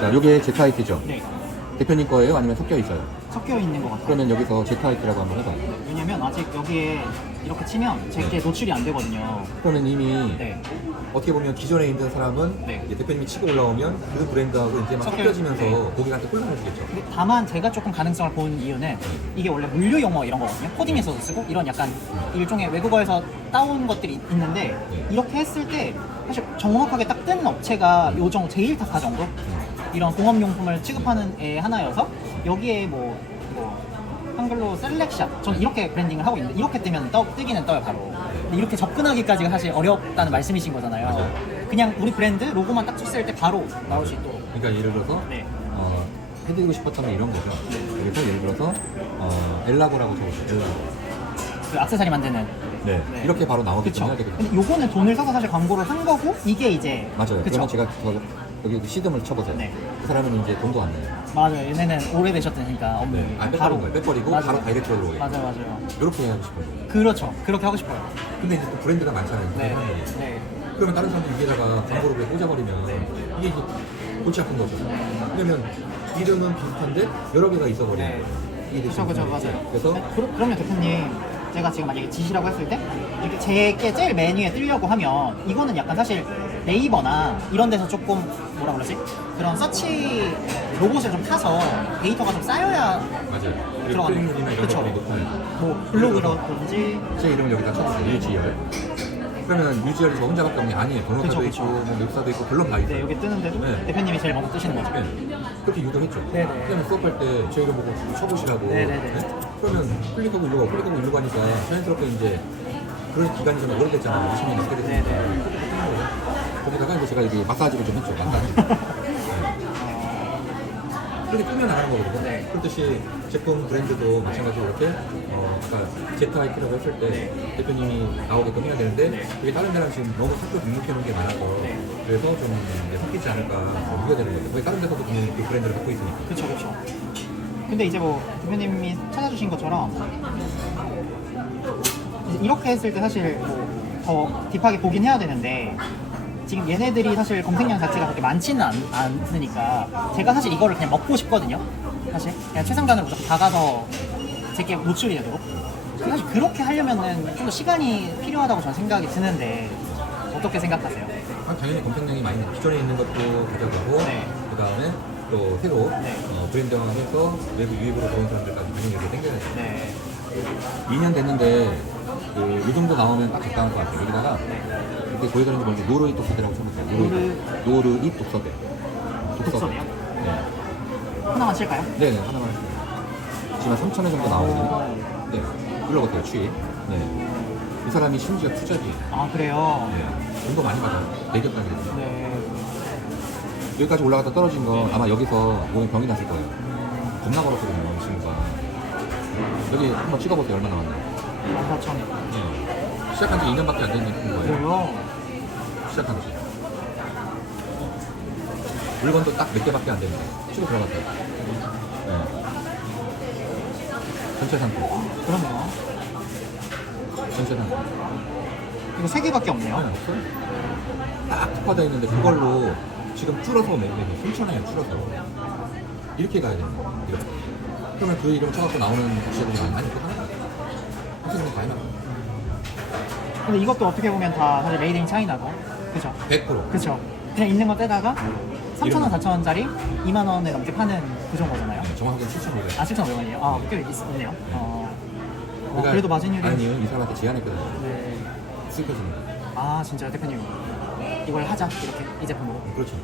자, 요게 ZIT죠. 네. 대표님 거예요? 아니면 섞여 있어요? 섞여 있는 것 같아요. 그러면 여기서 ZIT라고 한번 해봐요. 왜냐면 아직 여기에 이렇게 치면 제게 노출이 안 되거든요. 그러면 이미 네. 어떻게 보면 기존에 있는 사람은 네. 이제 대표님이 치고 올라오면 그 브랜드하고 이제 막 섞여지면서 네. 고객한테 혼란을 주겠죠. 근데 다만 제가 조금 가능성을 본 이유는 이게 원래 물류 용어 이런 거거든요. 코딩에서도 쓰고 이런 약간 일종의 외국어에서 따온 것들이 있는데 이렇게 했을 때 사실 정확하게 딱 뜨는 업체가 요 정도 제일타카 정도 이런 공업용품을 취급하는 애 하나여서 여기에 뭐 한글로 셀렉샷 전 이렇게 브랜딩을 하고 있는데 이렇게 뜨면 뜨기는 떠요 바로. 근데 이렇게 접근하기까지가 사실 어렵다는 말씀이신 거잖아요. 맞아요. 그냥 우리 브랜드 로고만 딱 쳤을 때 바로 나올 수 있도록. 그러니까 예를 들어서 네. 해드리고 싶었던 게 이런 거죠. 그래서 예를 들어서 엘라고라고 적으세요. 엘라고. 그 액세서리 만드는 네. 이렇게 바로 나오게끔 해야 되거든요. 근데 요거는 돈을 써서 사실 광고를 한 거고 이게 이제 맞아요. 그쵸? 그러면 제가 여기 시드을 쳐보세요. 네. 그 사람은 이제 돈도 안 내요. 맞아요. 얘네는 오래되셨으니까 업무를 네. 빼버린 거예요. 빼버리고 맞아요. 바로 다이렉트로 들어오게. 맞아요. 이렇게 하고 싶어요. 그렇죠. 그렇게 하고 싶어요. 근데 이제 또 브랜드가 많잖아요. 네. 사람들이. 네. 그러면 다른 사람들이 위에다가 광고를 그냥 꽂아버리면 이게 이제 골치 아픈 거죠. 왜냐면 이름은 비슷한데 여러 개가 있어버리는 네. 거예요. 이게 그쵸, 되게 맞아요. 그래서 그러면 대표님, 제가 지금 만약에 지시라고 했을 때, 이렇게 제게 제일 메뉴에 뜨려고 하면, 이거는 약간 사실 네이버나 이런 데서 조금, 뭐라 그러지? 그런 서치 로봇을 좀 타서 데이터가 좀 쌓여야 맞아요. 그리고 들어가는 클릭률이나 이런 그쵸. 것들이 높아요. 뭐 블로그라든지, 제 이름을 여기다 쳐주세요. 유지열. 그러면 유지열이 저 혼자밖에 없는 게 아니에요. 번호사도 그쵸, 있고, 그쵸. 뭐 웹사도 있고, 별로 다 있어요. 네, 여기 뜨는데도 네. 대표님이 제일 먼저 뜨시는 거죠. 네. 그렇게 유도했죠. 네네. 그다음에 수업할 때 제 이름 보고 쳐보시라고. 네네네. 네? 그러면 클릭하고 일로 가니까 자연스럽게 이제 그런 기간이 좀 오래됐잖아요. 20년 넘게 됐으니까. 네네. 그렇게 뜨는 거죠. 거기다가 이제 제가 이렇게 마사지를 좀 했죠. 마사지. 네. 그렇게 꾸며 나가는 거거든요. 네. 그렇듯이 제품 브랜드도 마찬가지로 이렇게 아까 제트하이크라고 했을 때 대표님이 나오게끔 해야 되는데 그게 다른 데랑 지금 너무 섞여 등록해 놓은 게 많아서 그래서 좀 이제 섞이지 않을까 우려가 되는 거죠. 거기 다른 데서도 그냥 그 브랜드를 갖고 있으니까. 그쵸. 근데 이제 뭐 대표님이 찾아주신 것처럼 이제 이렇게 했을 때 사실 뭐 더 딥하게 보긴 해야 되는데 지금 얘네들이 사실 검색량 자체가 그렇게 많지는 않으니까 제가 사실 이거를 그냥 먹고 싶거든요. 사실 그냥 최상단을 무조건 박아서 제게 노출이 되도록. 사실 그렇게 하려면은 좀 더 시간이 필요하다고 저는 생각이 드는데 어떻게 생각하세요? 당연히 검색량이 많이 기존에 있는 것도 가져가고 네. 그 다음에 또 새로 네. 브랜드화해서 외부 유입으로 들어온 사람들까지 당연히 이렇게 땡겨야 돼요. 네. 2년 됐는데 이 정도 나오면 딱 적당한 것 같아요. 여기다가 이렇게 보여드리는 게 뭔지 노르이 독서대라고 쳐보세요. 노르이 독서대. 독서대요? 네. 하나만 칠까요? 네네 하나만 할게요. 지금 한 3,000원 정도 나오거든요. 네. 눌러보세요. 취입. 네. 이 사람이 심지어 투잡이에요. 아 그래요? 네. 돈도 많이 받아요. 내격까지. 네. 여기까지 올라가다 떨어진 건 아마 여기서 몸에 병이 났을 거예요. 겁나 걸었거든요, 이 친구가. 여기 한번 찍어보세요. 얼마 나왔나요? 14,000원. 네. 시작한 지 2년밖에 안 된 거예요. 그래요? 시작한 지. 물건도 딱 몇 개밖에 안 됩니다. 치고 들어갔어요. 네. 전체 상품. 그러네요. 전체 상품. 이거 3개밖에 네, 없네요. 없어요? 딱 특화되어 있는데 그걸로 지금 줄어서 매매가 3,000원이에요, 줄어서. 이렇게 가야 되는 거예요. 이렇게. 그러면 그 이름 쳐갖고 나오는 기체들이 많이 있거든요. 사실은 다 해놔요. 근데 이것도 어떻게 보면 다 사실 메이드 인 차이나고. 그죠? 100%. 그쵸? 그냥 있는 거 떼다가 3,000원, 4,000원짜리 2만 원에 넘게 파는 구조인 거잖아요. 네, 정확하게 7,500원. 아, 7,500원이에요? 아, 꽤 있네요. 그래도 마진율이. 아니요, 이 사람한테 제안했거든요. 네. 수익해주는 거. 아, 진짜요, 대표님. 이걸 하자, 이렇게, 이 제품으로. 그렇죠.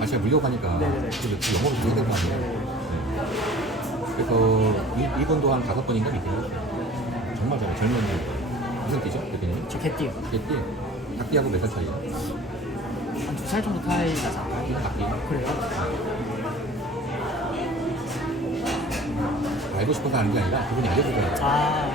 아, 제가 물려고 하니까 네네네. 그 영업을 해야 될 거 아니에요. 네. 그래서 이분도 한 5번인가 미팅을 정말 잘해요. 젊은 분. 무슨 띠죠, 대표님? 저 개띠요. 개띠? 닭띠하고 몇 살 차이야? 한 2살 정도 차이 나지 않나요? 닭띠. 그래요? 알고 싶어서 하는 게 아니라 그분이 알려주더라고요. 아,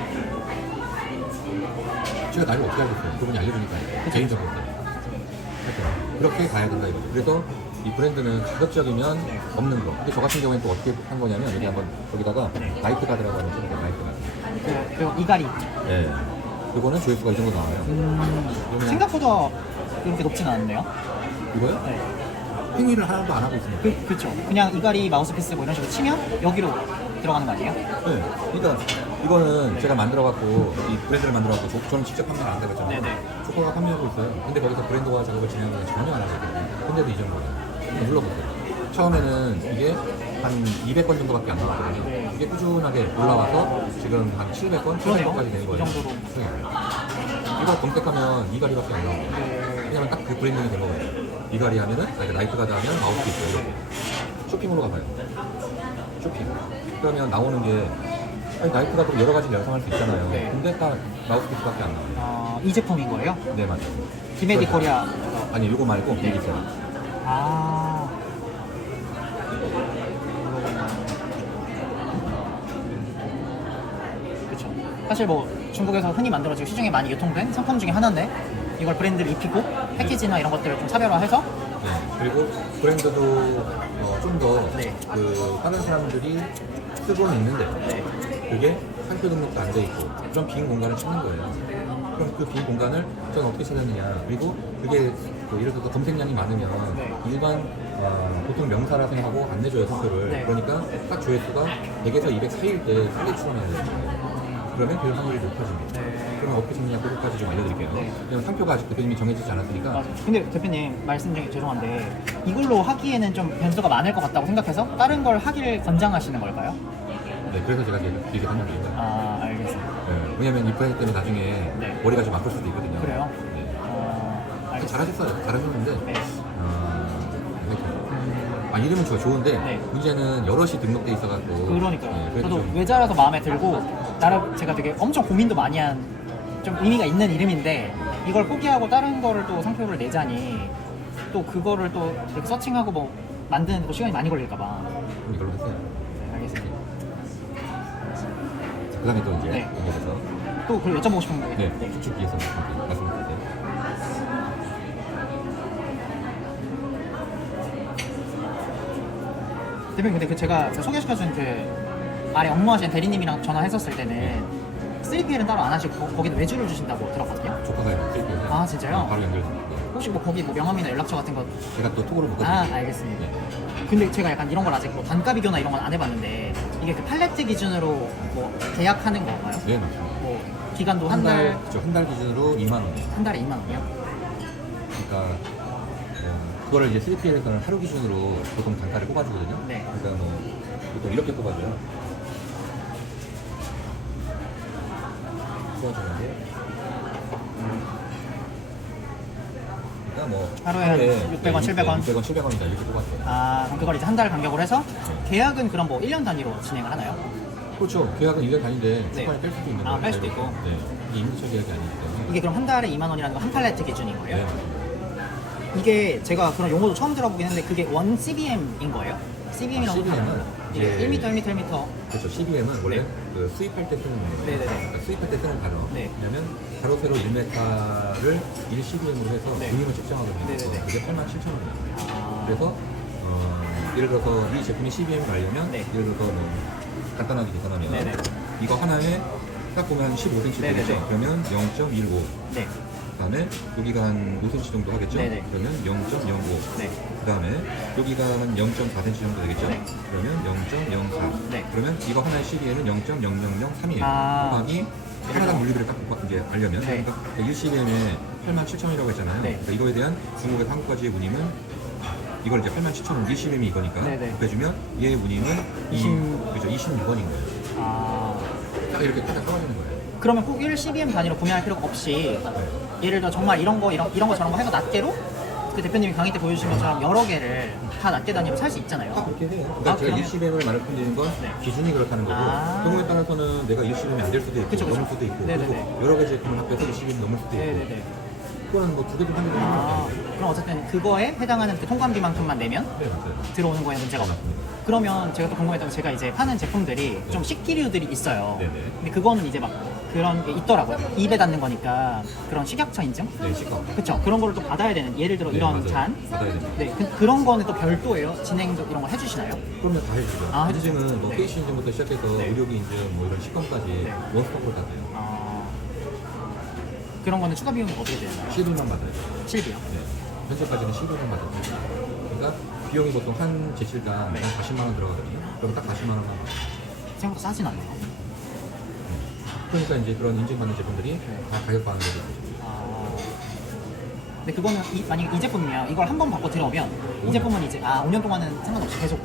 제가 나이를 어떻게 알겠어요? 그분이 알려주니까 개인적으로. 하여튼 그렇게 가야 된다 이거죠. 그래서 이 브랜드는 가급적이면 없는 거. 근데 저 같은 경우에는 또 어떻게 한 거냐면 여기 한번 여기다가 나이트 가드라고 하는 게 나이트 가드. 그리고 이가리. 네. 이거는 조회수가 이 정도 나와요. 그러면 생각보다 이렇게 높진 않은데요? 이거요? 네. 행위를 하나도 안 하고 있습니다. 그쵸. 그냥 이가리 마우스피스 뭐 이런 식으로 치면 여기로 들어가는 거 아니에요? 네. 그러니까 이거는 제가 만들어갖고 이 브랜드를 만들어갖고 저는 직접 판매를 안 해봤잖아요. 네네. 조커가 판매하고 있어요. 근데 거기서 브랜드화 작업을 진행하는 건 전혀 안 하고 있거든요. 근데도 이 정도예요. 한번 눌러보세요. 처음에는 이게 한 200건 정도밖에 안 나왔거든요. 네. 이게 꾸준하게 올라와서 지금 한 700건, 그러네요. 700건까지 된 거예요. 이 정도로. 네. 이거 검색하면 이가리밖에 안 나와요. 네. 왜냐면 딱 그 브랜딩이 된 거거든요. 이가리 하면은, 나이트 가드 하면 마우스 있어요. 이렇게. 쇼핑으로 가봐요. 쇼핑. 그러면 나오는 게, 나이트 가드 여러 가지 연상할 수 있잖아요. 네. 근데 딱 마우스피스밖에 안 나와요. 이 제품인 거예요? 네, 맞아요. 디메디 그래서- 코리아. 아니, 이거 말고 여기 있어요. 아. 그쵸. 사실 뭐 중국에서 흔히 만들어지고 시중에 많이 유통된 상품 중에 하나인데 이걸 브랜드를 입히고 패키지나 이런 것들을 좀 차별화해서 네. 그리고 브랜드도 좀 더 네. 그 다른 사람들이 쓰고는 있는데 네. 그게 상표 등록도 안 돼 있고 그런 빈 공간을 찾는 거예요. 그럼 그 빈 공간을 저는 어떻게 찾았느냐. 그리고 그게 그 예를 들어서 검색량이 많으면 네. 일반 보통 명사라 생각하고 안 내줘요, 상표를. 네. 그러니까 딱 조회수가 100에서 200 사이일 때 빨리 출원해야 돼요. 그러면 별 확률이 높아집니다. 네. 그러면 어떻게 찾느냐 그것까지 좀 알려드릴게요. 네. 왜냐면 상표가 아직 대표님이 정해지지 않았으니까. 맞아. 근데 대표님 말씀 중에 죄송한데 이걸로 하기에는 좀 변수가 많을 것 같다고 생각해서 다른 걸 하기를 권장하시는 걸까요? 네, 그래서 제가 이렇게 한 겁니다. 아 알겠습니다. 네, 왜냐면 이 브랜드 때문에 나중에 네. 머리가 좀 아플 수도 있거든요. 그래요? 네. 알겠습니다. 잘하셨어요. 잘하셨는데 네. 이름은 좋은데 네. 문제는 여럿이 등록돼 있어갖고. 그러니까요. 네, 그래서 저도 좀 외자라서 마음에 들고 나름 제가 되게 엄청 고민도 많이 한 좀 의미가 있는 이름인데 이걸 포기하고 다른 거를 또 상표를 내자니 또 그거를 또 이렇게 서칭하고 뭐 만드는 데 시간이 많이 걸릴까봐. 그럼 이걸로 하세요. 네, 알겠습니다. 그 다음에 또 이제 네. 연결해서 또 그리고 여쭤보고 싶은 게 네, 추측 위해서 말씀드릴게요. 대표님 근데 그 제가 소개시켜준 그 아래 업무하시는 대리님이랑 전화했었을 때는 3PL은 따로 안 하시고 거기는 외주를 주신다고 들었거든요. 조카가 이렇게 아, 진짜요? 바로 연결됩니다. 혹시 뭐 거기 뭐 명함이나 연락처 같은 거 제가 또 톡으로 묶어드릴게요. 아, 알겠습니다. 네. 근데 제가 약간 이런 걸 아직 뭐 단가 비교나 이런 건 안 해봤는데 이게 그 팔레트 기준으로 뭐 계약하는 건가요? 네, 맞습니다. 뭐 기간도 한 달, 한 달 기준으로 2만 원이에요. 한 달에 2만 원이요? 그러니까 그거를 이제 3PL에서는 하루 기준으로 보통 단가를 뽑아주거든요. 네. 그러니까 뭐 보통 이렇게 뽑아줘요. 뽑아주는데 그러니까 뭐 하루에 한 600원, 700원? 600원, 700원이니까 이렇게 뽑았어요. 아, 그럼 그걸 이제 한 달 간격으로 해서 네. 계약은 그럼 뭐 1년 단위로 진행을 하나요? 그렇죠. 계약은 1년 단위인데 네. 초반에 뺄 수도 있는 아, 거예요. 뺄 수도 있고. 네. 이게 임대차 계약이 아니기 때문에. 이게 그럼 한 달에 2만 원이라는 건 한 팔레트 기준인 거예요? 네, 맞습니다. 이게 제가 그런 용어도 처음 들어보긴 했는데 그게 1 CBM인 거예요? CBM이라고 CBM은 이게 이제 1m, 1m, 1m. 그렇죠. CBM은 원래 네. 그 수입할 때 쓰는 거예요. 네네네. 그러니까 수입할 때 쓰는 단어. 네. 왜냐면 가로세로 1m를 1 CBM으로 해서 네. 운임을 측정하거든요. 네네네. 그게 87,000원이에요. 아, 그래서 예를 들어서 이 제품이 CBM을 알려면 네. 예를 들어서 뭐 간단하게 계산하면 네네. 이거 하나에 딱 보면 15cm 네네네. 되겠죠. 그러면 0.15. 네. 그다음에 여기가 한 5cm 정도 하겠죠. 네네. 그러면 0.05. 네. 그다음에 여기가 한 0.4cm 정도 되겠죠. 네. 그러면 0.04. 네. 그러면 이거 하나의 CBM은 0.0003이에요. 아. 곱하기 하나당 물리비를 딱 이제 알려면 네. 그러니까 1CBM에 87,000원이라고 했잖아요. 네. 그러니까 이거에 대한 중국에서 한국까지의 운임은 이걸 이제 87,000원 1CBM이 이거니까 네네. 곱해주면 얘의 운임은 26원인 거예요. 아, 딱 이렇게 딱 써주는 거예요. 그러면 꼭 1 CBM 단위로 구매할 필요가 없이 네. 예를 들어 정말 이런 거 이런 거 저런 거 해서 낱개로 그 대표님이 강의 때 보여주신 것처럼 여러 개를 다 낱개 단위로 살 수 있잖아요. 다 그렇게 해요. 그러니까 아, 제가 그러면- 1CBM을 말씀드리는 건 네. 기준이 그렇다는 거고 아. 경우에 따라서는 내가 1CBM이 안 될 수도 있고 그쵸, 그쵸. 넘을 수도 있고 네네네. 그리고 여러 개 제품을 합해서 1CBM이 넘을 수도 있고 네네네. 그거는 뭐 두 개도 한 개도 아, 상관없어요. 그럼 어쨌든 그거에 해당하는 그 통관비만큼만 내면 네, 맞아요. 들어오는 거에 문제가 없고. 맞습니다. 그러면 제가 또 궁금했던 게 제가 이제 파는 제품들이 좀 식기류들이 있어요. 네네. 근데 그거는 이제 막 그런 게 있더라고요. 입에 닿는 거니까 그런 식약처 인증? 네, 시가. 그쵸. 그런 거를 또 받아야 되는. 예를 들어 네, 이런 맞아요. 잔. 받아야 됩니다. 네. 그런 거는 또 별도예요. 진행도 이런 거 해주시나요? 그러면 다 해주죠. 아, 인증은 뭐 네. KC 인증부터 시작해서 네. 의료기 인증 뭐 이런 식검까지 네. 원스톱으로 다 돼요. 아, 그런 거는 추가 비용이 어떻게 되나요? 시술만 받아요. 실비요. 네. 현재까지는 시술만 받아요. 그러니까 비용이 보통 한 제실당 네. 한 40만 원 들어가거든요. 그럼 딱 40만 원만 받아요. 생각보다 싸진 않네요. 그러니까 이제 그런 인증받는 제품들이 다 가격 반응이 되죠. 아, 근데 그거는 만약에 이 제품이면 이걸 한 번 받고 들어오면 이 5년. 제품은 이제 5년 동안은 상관없이 계속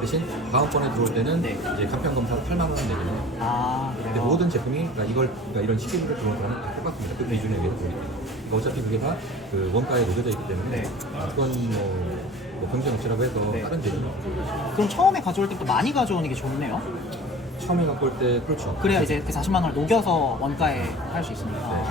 대신 다음번에 들어올 때는 네. 이제 간편 검사로 8만 원 내거든요. 그래요. 근데 모든 제품이 그러니까 이런 시기를 들어온 거는 다 똑같습니다. 그 기준에 의해서 보기 때문에. 그러니까 어차피 그게 다 그 원가에 녹여져 있기 때문에 네. 그건 뭐 경쟁 업체라고 해서 네. 다른 제품 그럼 처음에 가져올 때부터 많이 가져오는 게 좋네요. 처음에 갖고 올 때 그렇죠. 그래야 이제 그 40만 원을 녹여서 원가에 할 수 있으니까. 네.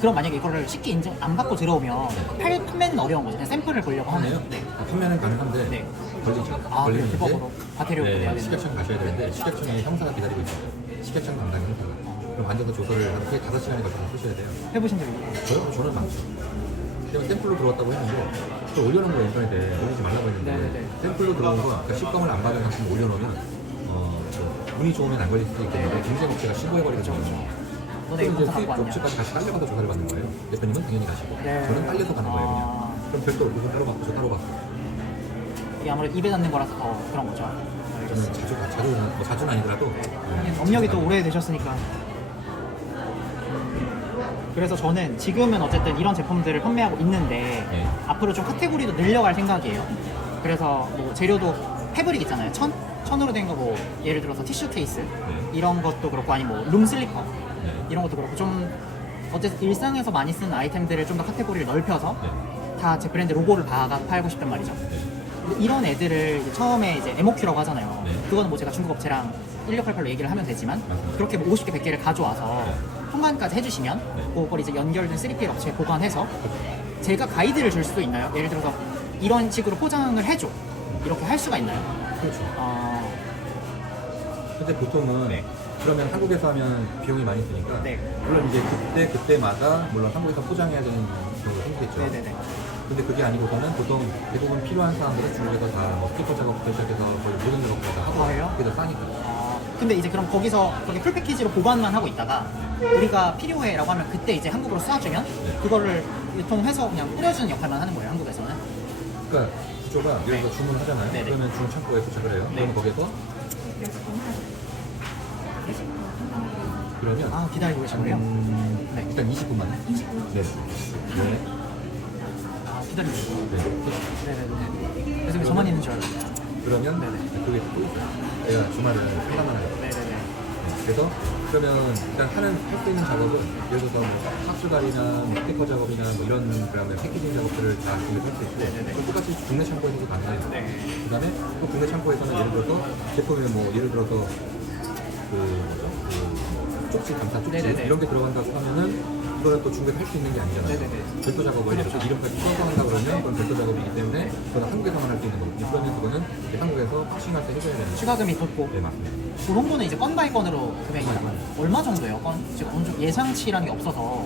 그럼 만약에 이거를 쉽게 인증 안 받고 들어오면 판매는 어려운 거죠. 그냥 샘플을 보려고 하면. 하네요. 네. 판매는 가능한데 네. 걸리죠. 아, 걸리면 불법으로 과태료 내야 되는. 식약청 가셔야 되는데 식약청에 형사가 기다리고 있어요. 식약청 담당 회사가. 그럼 앉아서 조사를 한 5시간에 걸쳐서 쓰셔야 돼요. 해보신 적이 있어요? 저는 많죠. 그냥 샘플로 들어왔다고 했는데 또 올려놓은 거 인터넷에 올리지 말라고 했는데 네네네. 샘플로 들어온 거 그러니까 식검을 안 받은 상품 올려놓으면 운이 좋으면 안 걸릴 수도 있겠는데 경쟁업체가 신고해버리거든요. 너네 이거 그럼 이제 검사 수입 갖고 왔냐? 업체까지 같이 딸려가서 조사를 받는 거예요. 대표님은 당연히 가시고 네. 저는 딸려서 가는 거예요 그냥. 아. 그럼 별도로 그거 따로 받고 저 따로 받고. 이게 아무래도 입에 닿는 거라서 더 그런 거죠. 저는 자주는 아니더라도 업력이 또 오래되셨으니까. 그래서 저는 지금은 어쨌든 이런 제품들을 판매하고 있는데 네. 앞으로 좀 카테고리도 늘려갈 생각이에요. 그래서 뭐 재료도 패브릭 있잖아요. 천으로 된 거 뭐 예를 들어서 티슈 케이스 이런 것도 그렇고 아니면 뭐 룸 슬리퍼 네. 이런 것도 그렇고 좀 어쨌든 일상에서 많이 쓰는 아이템들을 좀 더 카테고리를 넓혀서 네. 다 제 브랜드 로고를 박아 팔고 싶단 말이죠. 네. 근데 이런 애들을 이제 처음에 이제 MOQ라고 하잖아요. 네. 그거는 뭐 제가 중국 업체랑 1688로 얘기를 하면 되지만 맞습니다. 그렇게 뭐 50개, 100개를 가져와서 네. 통관까지 해주시면 네. 그걸 이제 연결된 3PL 업체에 보관해서 제가 가이드를 줄 수도 있나요? 예를 들어서 이런 식으로 포장을 해줘 이렇게 할 수가 있나요? 그렇죠. 어... 근데 보통은 네. 그러면 한국에서 하면 비용이 많이 드니까 네. 물론 이제 그때마다 물론 한국에서 포장해야 되는 경우가 생기겠죠. 네네네. 근데 그게 아니고서는 보통 대부분 필요한 사람들은 중국에서 다뭐 스티커 작업부터 시작해서 거의 모든 작업을 다 하고 아, 그래요? 그게 더 싸니까. 근데 이제 그럼 거기서 그렇게 풀 패키지로 보관만 하고 있다가 우리가 필요해라고 하면 그때 이제 한국으로 쏴주면 네. 그거를 유통해서 그냥 뿌려주는 역할만 하는 거예요, 한국에서는. 그러니까 구조가 예를 들어 주문을 하잖아요. 네네. 그러면 중국 창고에 도착을 해요. 네. 그러면 거기서 그러면 아, 기다리고 계신 거예요? 네. 일단 20분만. 20분. 네. 네. 아, 기다리고 계신 거예요? 네. 네네네. 그래서 왜 저만 있는 줄 알았어요. 그러면 네네. 그게 또 있어요. 제가 주말은 상담을 하요. 네네네. 그래서 그러면 일단 할 수 있는 작업은 예를 들어서 뭐 학수갈이나 뭐 스티커 작업이나 뭐 이런 그다음에 패키징 작업들을 다 중국에서 할 수 있고 네네네. 또 똑같이 국내 창고에서도 가능해요. 네. 그다음에 또 국내 창고에서는 예를 들어서 제품에 뭐 예를 들어서 그 뭐죠? 그 쪽지 감사 쪽지 네네네. 이런 게 들어간다고 하면은 이거는 또 중국에서 할 수 있는 게 아니잖아요. 네네네. 별도 작업을 그렇죠. 이렇게 이름까지 써서 한다 그러면 그건 별도 작업이기 때문에 그건 한국에서만 할 수 있는 거거든요. 그러면 그거는 이제 한국에서 파싱할 때 해줘야 되는 거죠. 추가금이 붙고 네 맞습니다. 그 정도는 이제 건 바이 건으로 금액이 얼마 정도예요? 건 지금 예상치라는 게 없어서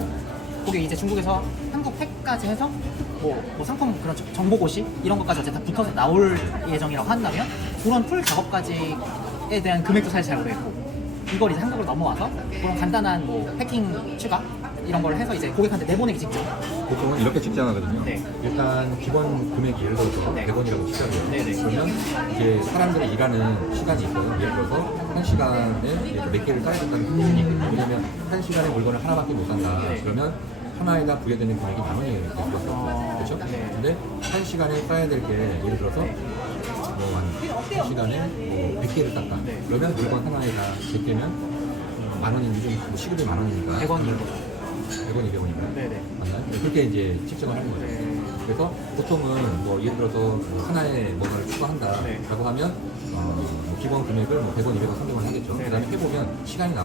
거기 이제 중국에서 한국 팩까지 해서 뭐 상품 그런 정보고시 이런 것까지 어쨌든 다 붙어서 나올 예정이라고 한다면 그런 풀 작업까지에 대한 금액도 사실 잘 모르겠고 이걸 이제 한국으로 넘어와서 그런 간단한 뭐 패킹 추가 이런 걸 해서 이제 고객한테 내보내기 직전. 보통은 이렇게 직장하거든요. 네. 일단 기본 금액이 예를 들어서 네. 100원이라고 시작해요. 네네. 그러면 이제 사람들이 일하는 시간이 있어요. 예를 들어서 한 시간에 몇 개를 써야 된다는 기준이 있거든요. 왜냐면 한 시간에 물건을 하나밖에 못 산다. 네. 그러면 하나에다 부여되는 금액이 10,000원이에요. 그렇죠? 네. 근데 한 시간에 써야 될 게 예를 들어서 뭐 한 시간에 뭐 100개를 땄다. 네. 그러면 물건 하나에다 100개면 10,000원이 요즘 뭐 시급이 10,000원이니까 100원인 거죠. 100원, 200원인가요? 네네. 맞나요? 네, 그렇게 이제 측정을 하는 거예요. 네. 그래서 보통은 뭐 예를 들어서 뭐 하나의 뭔가를 추가한다라고 네. 하면 뭐 기본 금액을 뭐 100원, 200원 선정을 하겠죠. 네. 그다음에 해보면 시간이 나.